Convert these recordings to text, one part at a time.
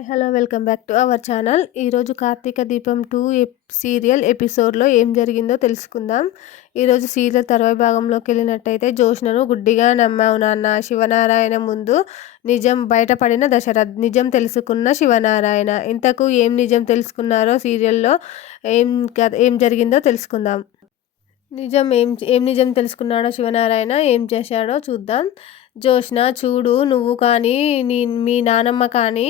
Hi hello welcome back to our channel. ఈరోజు కార్తీక దీపం two serial ఎపిసోడ్లో ఏం జరిగిందో తెలుసుకుందాం. ఈరోజు సీరియల్ తర్వాయి భాగంలోకి వెళ్ళినట్టయితే జోష్నను గుడ్డిగా నమ్మావు నాన్న. శివనారాయణ ముందు నిజం బయటపడిన దశరథ్ నిజం తెలుసుకున్న శివనారాయణ. ఇంతకు ఏం నిజం తెలుసుకున్నారో సీరియల్లో ఏం ఏం జరిగిందో తెలుసుకుందాం. నిజం ఏం ఏం నిజం తెలుసుకున్నాడో శివనారాయణ ఏం చేశాడో చూద్దాం. జోష్న చూడు నువ్వు కానీ నీ మీ నానమ్మ కానీ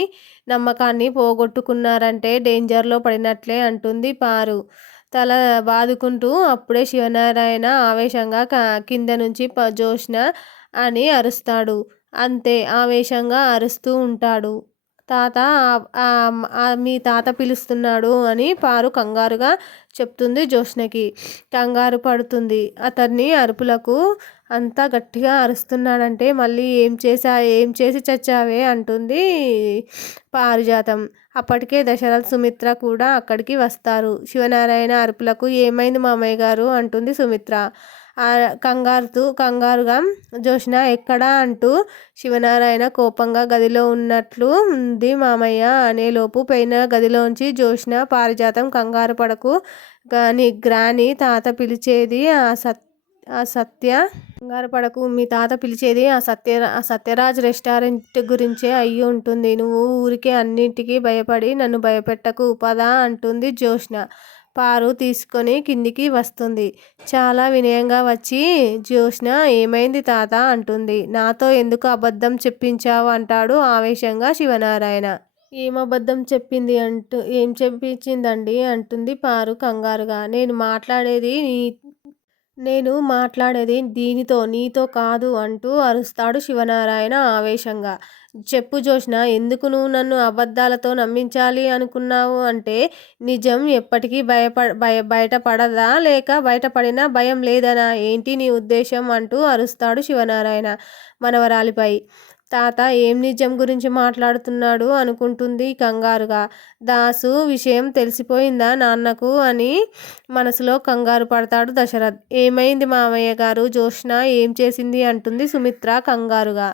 నమ్మకాన్ని పోగొట్టుకున్నారంటే డేంజర్లో పడినట్లే అంటుంది పారు. తల బాదుకుంటూ అప్పుడే శివనారాయణ ఆవేశంగా కింద నుంచి జోష్న అని అరుస్తాడు. అంతే ఆవేశంగా అరుస్తూ ఉంటాడు. తాత మీ తాత పిలుస్తున్నాడు అని పారు కంగారుగా చెప్తుంది జోష్నకి కంగారు పడుతుంది. అతన్ని అరుపులకు అంత గట్టిగా అరుస్తున్నాడంటే మళ్ళీ ఏం చేసా ఏం చేసి చచ్చావే అంటుంది పారిజాతం. అప్పటికే దశరథ్ సుమిత్ర కూడా అక్కడికి వస్తారు. శివనారాయణ అరుపులకు ఏమైంది మామయ్య గారు? అంటుంది సుమిత్ర. కంగారుతూ కంగారుగా జోష్న ఎక్కడా? అంటూ శివనారాయణ కోపంగా గదిలో ఉన్నట్లు ఉంది మామయ్య. అనేలోపు పైన గదిలోంచి జోష్న పారిజాతం కంగారు పడకు. కానీ గ్రాని తాత పిలిచేది ఆ సత్ ఆ సత్య కంగారు పడకు. మీ తాత పిలిచేది ఆ సత్య ఆ సత్యరాజ్ రెస్టారెంట్ గురించే అయ్యి ఉంటుంది. నువ్వు ఊరికే అన్నింటికీ భయపడి నన్ను భయపెట్టకు. పద అంటుంది జోష్న. పారు తీసుకొని కిందికి వస్తుంది. చాలా వినయంగా వచ్చి జ్యోష్ణ ఏమైంది తాత? అంటుంది. నాతో ఎందుకు అబద్ధం చెప్పించావు? అంటాడు ఆవేశంగా శివనారాయణ. ఏం అబద్ధం చెప్పింది అంటూ ఏం చెప్పించిందండి? అంటుంది పారు కంగారుగా. నేను మాట్లాడేది నీ నేను మాట్లాడేది దీనితో నీతో కాదు అంటూ అరుస్తాడు శివనారాయణ ఆవేశంగా. చెప్పు జోష్న ఎందుకు నువ్వు నన్ను అబద్ధాలతో నమ్మించాలి అనుకున్నావు అంటే నిజం ఎప్పటికీ భయప భయ బయటపడదా లేక బయటపడినా భయం లేదనా? ఏంటి నీ ఉద్దేశం అంటూ అరుస్తాడు శివనారాయణ మనవరాలిపై. తాత ఏం నిజం గురించి మాట్లాడుతున్నాడు అనుకుంటుంది కంగారుగా. దాసు విషయం తెలిసిపోయిందా నాన్నకు అని మనసులో కంగారు పడతాడు దశరథ్. ఏమైంది మామయ్య గారు? జోష్న ఏం చేసింది అంటుంది సుమిత్ర కంగారుగా.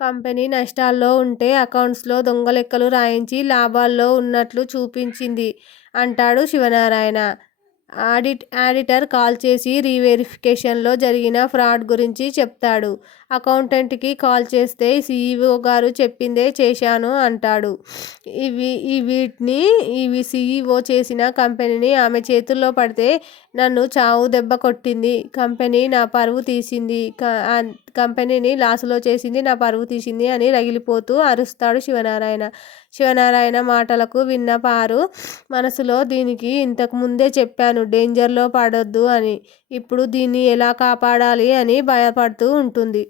కంపెనీ నష్టాల్లో ఉంటే అకౌంట్స్లో దొంగలెక్కలు రాయించి లాభాల్లో ఉన్నట్లు చూపించింది అంటాడు శివనారాయణ. ఆడిట్ ఆడిటర్ కాల్ చేసి రీవెరిఫికేషన్లో జరిగిన ఫ్రాడ్ గురించి చెప్తాడు. అకౌంటెంట్కి కాల్ చేస్తే సీఈఓ గారు చెప్పిందే చేశాను అంటాడు. ఇవి ఈ వీటిని ఇవి సీఈఓ చేసిన కంపెనీని ఆమె చేతుల్లో పడితే నన్ను చావు దెబ్బ కొట్టింది. కంపెనీ నా పరువు తీసింది. కంపెనీని లాసులో చేసింది నా పరువు తీసింది అని రగిలిపోతూ అరుస్తాడు శివనారాయణ. శివనారాయణ మాటలకు విన్న పారు మనసులో దీనికి ఇంతకు ముందే చెప్పాను. డేంజర్లో పడొద్దు అని. ఇప్పుడు దీన్ని ఎలా కాపాడాలి అని భయపడుతూ ఉంటుంది.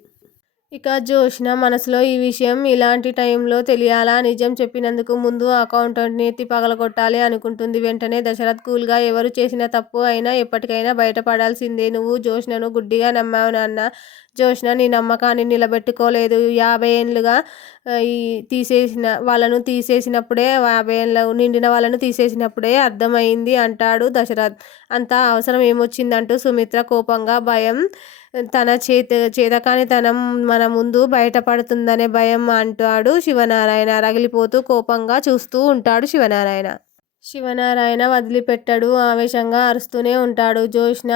ఇక జోష్న మనసులో ఈ విషయం ఇలాంటి టైంలో తెలియాలా? నిజం చెప్పినందుకు ముందు అకౌంటెంట్ని ఎత్తి పగలగొట్టాలి అనుకుంటుంది. వెంటనే దశరథ్ కూల్గా ఎవరు చేసిన తప్పు అయినా ఎప్పటికైనా బయటపడాల్సిందే. నువ్వు జోష్నను గుడ్డిగా నమ్మావు నాన్న. జోష్న నీ నమ్మకాన్ని నిలబెట్టుకోలేదు. యాభై ఏళ్ళుగా ఈ తీసేసిన వాళ్ళను తీసేసినప్పుడే యాభై ఏళ్ళ నిండిన వాళ్ళను తీసేసినప్పుడే అర్థమైంది అంటాడు దశరథ్. అంత అవసరం ఏమొచ్చిందంటూ సుమిత్ర కోపంగా భయం తన చేత చేతకానితనం మన ముందు బయటపడుతుందనే భయం అంటాడు శివనారాయణ. రగిలిపోతూ కోపంగా చూస్తూ ఉంటాడు శివనారాయణ. శివనారాయణ వదిలిపెట్టడు ఆవేశంగా అరుస్తూనే ఉంటాడు. జోష్న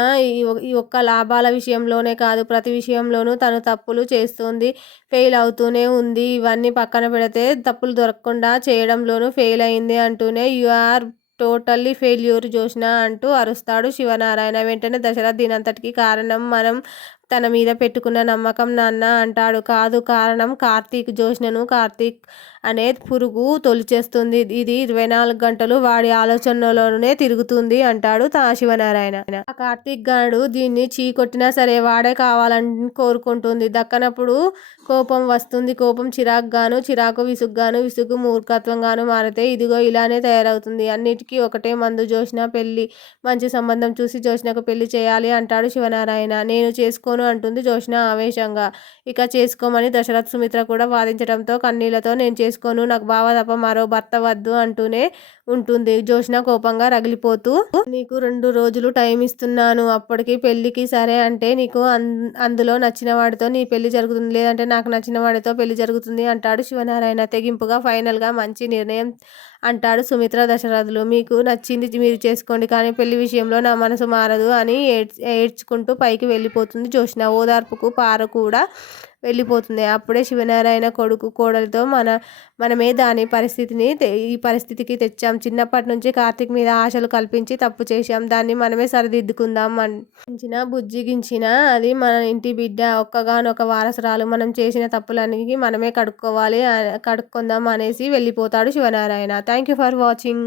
ఈ ఒక్క లాభాల విషయంలోనే కాదు ప్రతి విషయంలోనూ తను తప్పులు చేస్తుంది ఫెయిల్ అవుతూనే ఉంది. ఇవన్నీ పక్కన పెడితే తప్పులు దొరకకుండా చేయడంలోనూ ఫెయిల్ అయింది అంటూనే you are totally failure Joshna అంటూ అరుస్తాడు శివనారాయణ. వెంటనే దశరథ్ దీనంతటికి కారణం మనం తన మీద పెట్టుకున్న నమ్మకం నాన్న అంటాడు. కాదు కారణం కార్తీక్ జోష్నను. కార్తీక్ అనే పురుగు తొలిచేస్తుంది. ఇది ఇరవై నాలుగు గంటలు వాడి ఆలోచనలోనే తిరుగుతుంది అంటాడు తా శివనారాయణ. ఆ కార్తీక్ గాడు దీన్ని చీకొట్టినా సరే వాడే కావాలని కోరుకుంటుంది. దక్కనప్పుడు కోపం వస్తుంది. కోపం చిరాకుగాను చిరాకు విసుగ్గాను విసుగు మూర్ఖత్వంగాను మారితే ఇదిగో ఇలానే తయారవుతుంది. అన్నిటికీ ఒకటే మందు జోష్న పెళ్ళి మంచి సంబంధం చూసి జోష్నకు పెళ్ళి చేయాలి అంటాడు శివనారాయణ. నేను చేసుకోను చేసుకోను అంటుంది జోష్న ఆవేశంగా. ఇక చేసుకోమని దశరథ్ సుమిత్ర కూడా వాదించడంతో కన్నీళ్ళతో నేను చేసుకోను నాకు బావ తప్ప మరో భర్త వద్దు అంటూనే ఉంటుంది. జోష్న కోపంగా రగిలిపోతూ నీకు రెండు రోజులు టైం ఇస్తున్నాను అప్పటికి పెళ్ళికి సరే అంటే నీకు అన్- అందులో నచ్చిన వాడితో నీ పెళ్ళి జరుగుతుంది లేదంటే నాకు నచ్చిన వాడితో పెళ్ళి జరుగుతుంది అంటాడు శివనారాయణ. తెగింపుగా ఫైనల్గా మంచి నిర్ణయం అంటాడు సుమిత్ర దశరథులు. మీకు నచ్చింది మీరు చేసుకోండి కానీ పెళ్ళి విషయంలో నా మనసు మారదు అని ఏడ్చుకుంటూ పైకి వెళ్ళిపోతుంది జోష్న. ఓదార్పుకు పార కూడా వెళ్ళిపోతుంది. అప్పుడే శివనారాయణ కొడుకు కోడలతో మన మనమే దాని పరిస్థితిని ఈ పరిస్థితికి తెచ్చాం. చిన్నప్పటి నుంచి కార్తీక్ మీద ఆశలు కల్పించి తప్పు చేశాం. దాన్ని మనమే సరిదిద్దుకుందాం అంచిన బుజ్జిగించిన అది మన ఇంటి బిడ్డ ఒక్కగానొక వారసురాలు. మనం చేసిన తప్పులన్నీ మనమే కడుక్కోవాలి కడుక్కుందాం అనేసి వెళ్ళిపోతాడు Sivanarayana. Thank you for watching.